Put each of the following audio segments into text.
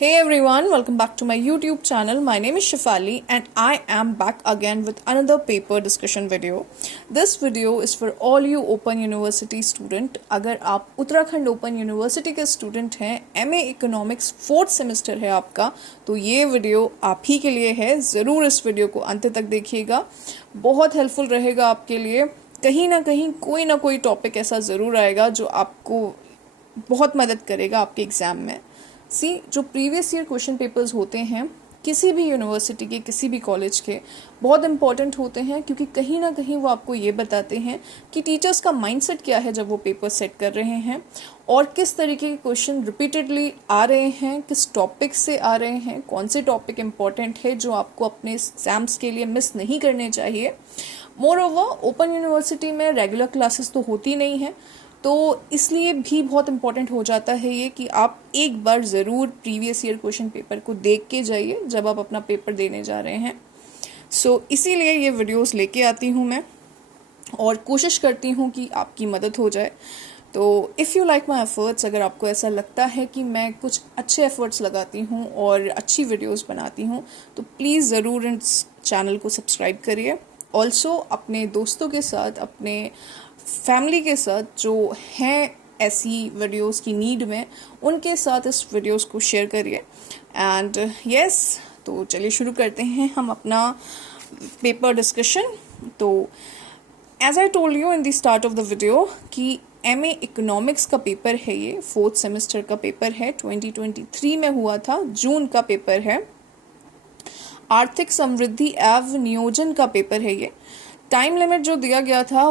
Hey everyone, welcome back to my YouTube channel. My name is Shifali and I am back again with another paper discussion video. This video is for all you Open University student. अगर आप Uttarakhand open university के student हैं, MA economics 4th semester है आपका, तो ये video आप ही के लिए है. ज़रूर इस वीडियो को अंत तक देखिएगा, बहुत हेल्पफुल रहेगा आपके लिए. कहीं ना कोई टॉपिक ऐसा ज़रूर आएगा जो आपको बहुत मदद करेगा आपके एग्ज़ाम में. जो प्रीवियस ईयर क्वेश्चन पेपर्स होते हैं किसी भी यूनिवर्सिटी के, किसी भी कॉलेज के, बहुत इंपॉर्टेंट होते हैं क्योंकि कहीं ना कहीं वो आपको ये बताते हैं कि टीचर्स का माइंडसेट क्या है जब वो पेपर सेट कर रहे हैं और किस तरीके के क्वेश्चन रिपीटेडली आ रहे हैं, किस टॉपिक से आ रहे हैं, कौन से टॉपिक इंपॉर्टेंट है जो आपको अपने एग्जाम्स के लिए मिस नहीं करने चाहिए. मोर ओवर ओपन यूनिवर्सिटी में रेगुलर क्लासेस तो होती नहीं है, तो इसलिए भी बहुत इंपॉर्टेंट हो जाता है ये कि आप एक बार ज़रूर प्रीवियस ईयर क्वेश्चन पेपर को देख के जाइए जब आप अपना पेपर देने जा रहे हैं. इसीलिए ये वीडियोस लेके आती हूँ मैं और कोशिश करती हूँ कि आपकी मदद हो जाए. तो if you like my efforts, अगर आपको ऐसा लगता है कि मैं कुछ अच्छे एफर्ट्स लगाती हूँ और अच्छी वीडियोस बनाती हूँ, तो प्लीज़ ज़रूर इस चैनल को सब्सक्राइब करिए. ऑल्सो अपने दोस्तों के साथ, अपने फैमिली के साथ जो हैं ऐसी वीडियोस की नीड में, उनके साथ इस वीडियोस को शेयर करिए. एंड यस, तो चलिए शुरू करते हैं हम अपना पेपर डिस्कशन. तो as I told you in the start of the video कि MA इकोनॉमिक्स का पेपर है, ये 4th सेमेस्टर का पेपर है, 2023 में हुआ था, जून का पेपर है. आर्थिक समृद्धि एवं नियोजन का पेपर है ये. टाइम लिमिट जो दिया गया था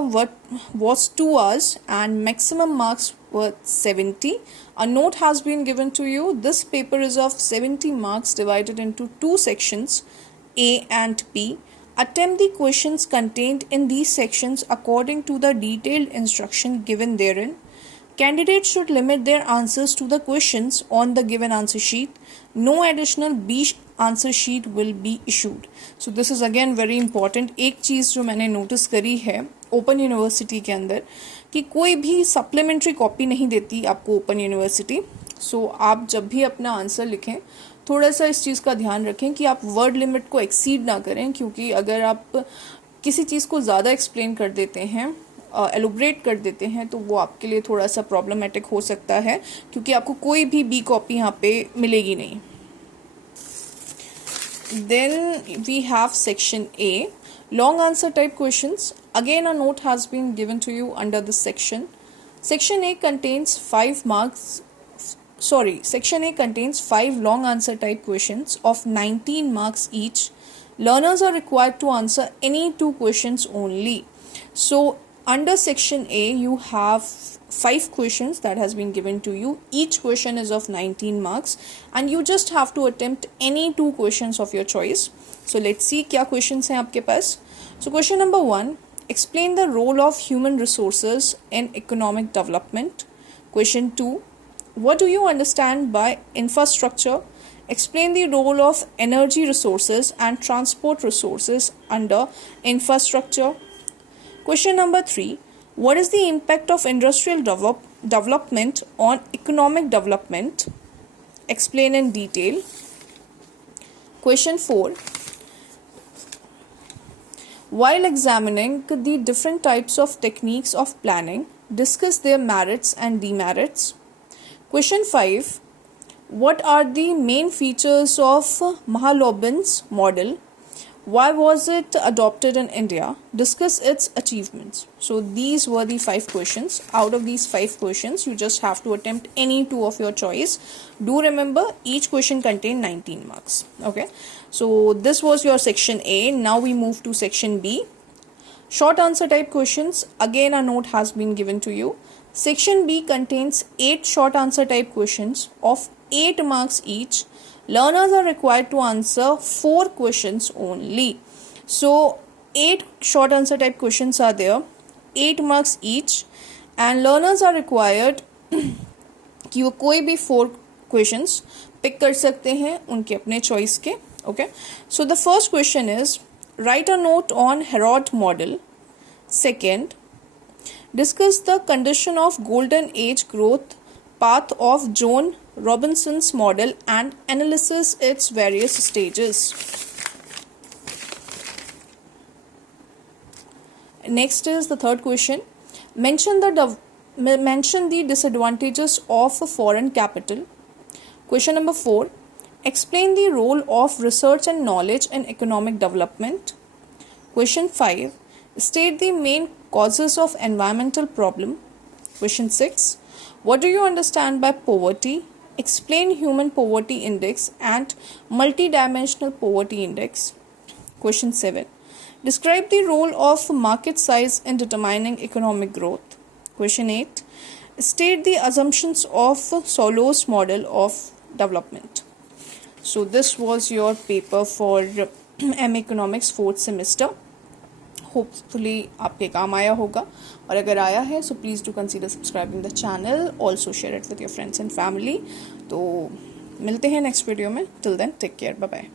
was 2 hours and maximum marks were 70. A note has been given to you. This paper is of 70 marks divided into 2 sections, A and B. Attempt the questions contained in these sections according to the detailed instruction given therein. Candidates should limit their answers to the questions on the given answer sheet. No additional B answer sheet will be issued. So this is again very important. एक चीज़ जो मैंने notice करी है open university के अंदर कि कोई भी सप्लीमेंट्री कॉपी नहीं देती आपको ओपन यूनिवर्सिटी. आप जब भी अपना आंसर लिखें थोड़ा सा इस चीज़ का ध्यान रखें कि आप वर्ड लिमिट को एक्सीड ना करें, क्योंकि अगर आप किसी चीज़ को ज़्यादा एक्सप्लेन कर देते हैं, एलोब्रेट कर देते हैं, तो वो आपके लिए थोड़ा सा प्रॉब्लमेटिक हो सकता है, क्योंकि आपको कोई भी बी कॉपी यहाँ पे मिलेगी नहीं. Then we have section A, long answer type questions. Again a note has been given to you under this section. Section A contains 5 long answer type questions of 19 marks each. Learners are required to answer any 2 questions only. So under section A you have 5 questions that has been given to you. Each question is of 19 marks and you just have to attempt any 2 questions of your choice. So let's see क्या questions हैं आपके पास. So question number 1, explain the role of human resources in economic development. Question 2, what do you understand by infrastructure? Explain the role of energy resources and transport resources under infrastructure. Question number 3, what is the impact of industrial development on economic development? Explain in detail. Question 4, while examining the different types of techniques of planning, discuss their merits and demerits. Question 5, what are the main features of Mahalobin's model? Why was it adopted in India? Discuss its achievements. So these were the 5 questions. Out of these 5 questions, you just have to attempt any 2 of your choice. Do remember, each question contained 19 marks. Okay. So this was your section A. Now we move to section B. Short answer type questions. Again, a note has been given to you. Section B contains 8 short answer type questions of 8 marks each. Learners are required to answer 4 questions only. So 8 short answer type questions are there, 8 marks each, and learners are required कि वो कोई भी 4 questions pick कर सकते हैं उनके अपने choice के. Okay. So the first question is, write a note on Herod model. Second, discuss the condition of golden age growth path of zone Robinson's model and analysis its various stages. Next is the third question. Mention the disadvantages of foreign capital. Question number 4. Explain the role of research and knowledge in economic development. Question 5. State the main causes of environmental problem. Question 6. What do you understand by poverty? Explain Human Poverty Index and Multidimensional Poverty Index. Question 7. Describe the role of market size in determining economic growth. Question 8. State the assumptions of Solo's model of development. So this was your paper for MA Economics 4th semester. Hopefully आपके काम आया होगा, और अगर आया है so please do consider subscribing the channel, also share it with your friends and family. तो मिलते हैं नेक्स्ट वीडियो में. Till then take care, bye bye.